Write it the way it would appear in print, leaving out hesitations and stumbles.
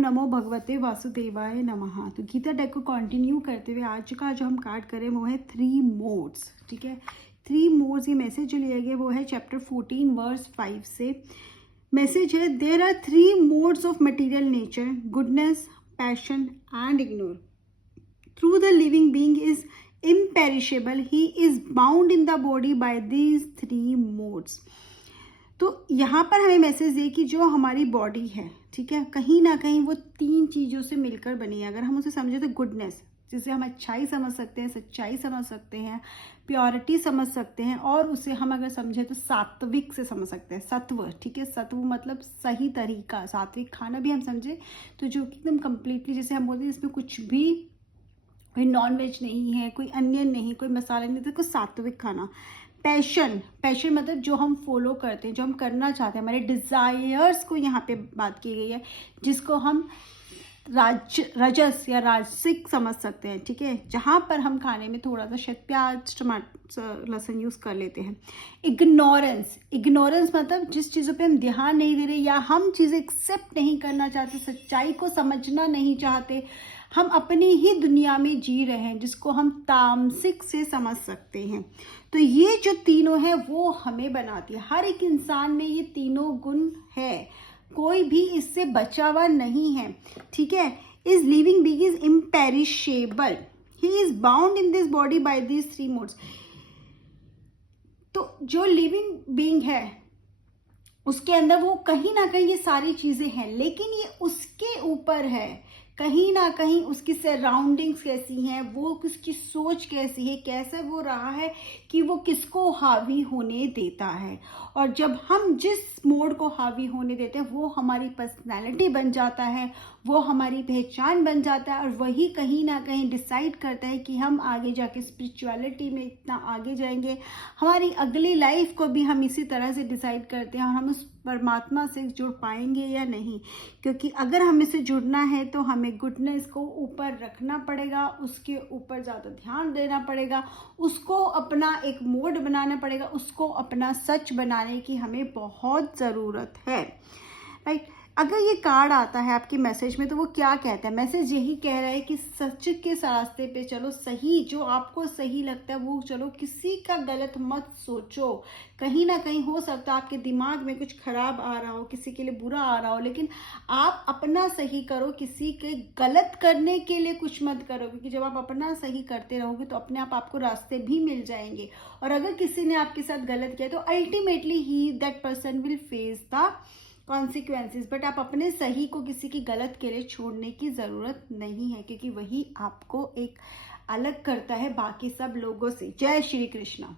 नमो भगवते वासुदेवाय नमः। तो गीता डेक को कंटिन्यू करते हुए आज का जो हम कार्ड करें वो है 3 मोड्स। ठीक है, 3 मोड्स। ये मैसेज जो लिया गया वो है चैप्टर 14 वर्स 5 से। मैसेज है, there are 3 modes of material nature, goodness, passion and ignore. Through the living being is imperishable, he is bound in the body by these 3 modes। तो यहाँ पर हमें मैसेज दे कि जो हमारी बॉडी है, ठीक है, कहीं ना कहीं वो 3 चीज़ों से मिलकर बनी है। अगर हम उसे समझे तो गुडनेस, जिसे हम अच्छाई समझ सकते हैं, सच्चाई समझ सकते हैं, प्योरिटी समझ सकते हैं, और उसे हम अगर समझे तो सात्विक से समझ सकते हैं, सत्व। ठीक है, सत्व मतलब सही तरीका। सात्विक खाना भी हम समझे तो जो कि एकदम कम्प्लीटली, जैसे हम बोलते हैं इसमें कुछ भी कोई नॉन वेज नहीं है, कोई अनियन नहीं, कोई मसाला नहीं, तो कुछ सात्विक खाना। पैशन मतलब जो हम फॉलो करते हैं, जो हम करना चाहते हैं, हमारे डिज़ायर्स को यहाँ पे बात की गई है, जिसको हम रजस या राजसिक समझ सकते हैं। ठीक है, जहाँ पर हम खाने में थोड़ा सा शायद प्याज, टमाटर, लहसुन यूज़ कर लेते हैं। इग्नोरेंस मतलब जिस चीज़ों पे हम ध्यान नहीं दे रहे, या हम चीज़ें एक्सेप्ट नहीं करना चाहते, सच्चाई को समझना नहीं चाहते, हम अपनी ही दुनिया में जी रहे हैं, जिसको हम तामसिक से समझ सकते हैं। तो ये जो तीनों है वो हमें बनाती है। हर एक इंसान में ये तीनों गुण है, कोई भी इससे बचा हुआ नहीं है। ठीक है, is living being is imperishable, he is bound in this body by these 3 modes. तो जो लिविंग बीइंग है उसके अंदर वो कहीं ना कहीं ये सारी चीजें हैं, लेकिन ये उसके ऊपर है। कहीं ना कहीं उसकी सराउंडिंग्स कैसी हैं, वो उसकी सोच कैसी है, कैसा वो रहा है कि वो किसको हावी होने देता है। और जब हम जिस मोड को हावी होने देते हैं वो हमारी पर्सनैलिटी बन जाता है, वो हमारी पहचान बन जाता है, और वही कहीं ना कहीं डिसाइड करता है कि हम आगे जाके स्पिरिचुअलिटी में इतना आगे जाएंगे। हमारी अगली लाइफ को भी हम इसी तरह से डिसाइड करते हैं, और हम उस परमात्मा से जुड़ पाएंगे या नहीं। क्योंकि अगर हमें से जुड़ना है तो हमें गुडनेस को ऊपर रखना पड़ेगा, उसके ऊपर ज़्यादा ध्यान देना पड़ेगा, उसको अपना एक मोड बनाना पड़ेगा, उसको अपना सच बनाने की हमें बहुत ज़रूरत है। राइट, अगर ये कार्ड आता है आपके मैसेज में तो वो क्या कहता है? मैसेज यही कह रहा है कि सच के रास्ते पे चलो, सही जो आपको सही लगता है वो चलो, किसी का गलत मत सोचो। कहीं ना कहीं हो सकता है आपके दिमाग में कुछ खराब आ रहा हो, किसी के लिए बुरा आ रहा हो, लेकिन आप अपना सही करो, किसी के गलत करने के लिए कुछ मत करो। क्योंकि जब आप अपना सही करते रहोगे तो अपने आप आपको रास्ते भी मिल जाएंगे। और अगर किसी ने आपके साथ गलत किया तो ultimately he that person will face the consequences. But आप अपने सही को किसी की गलत के लिए छोड़ने की ज़रूरत नहीं है, क्योंकि वही आपको एक अलग करता है बाकी सब लोगों से। जय श्री कृष्णा।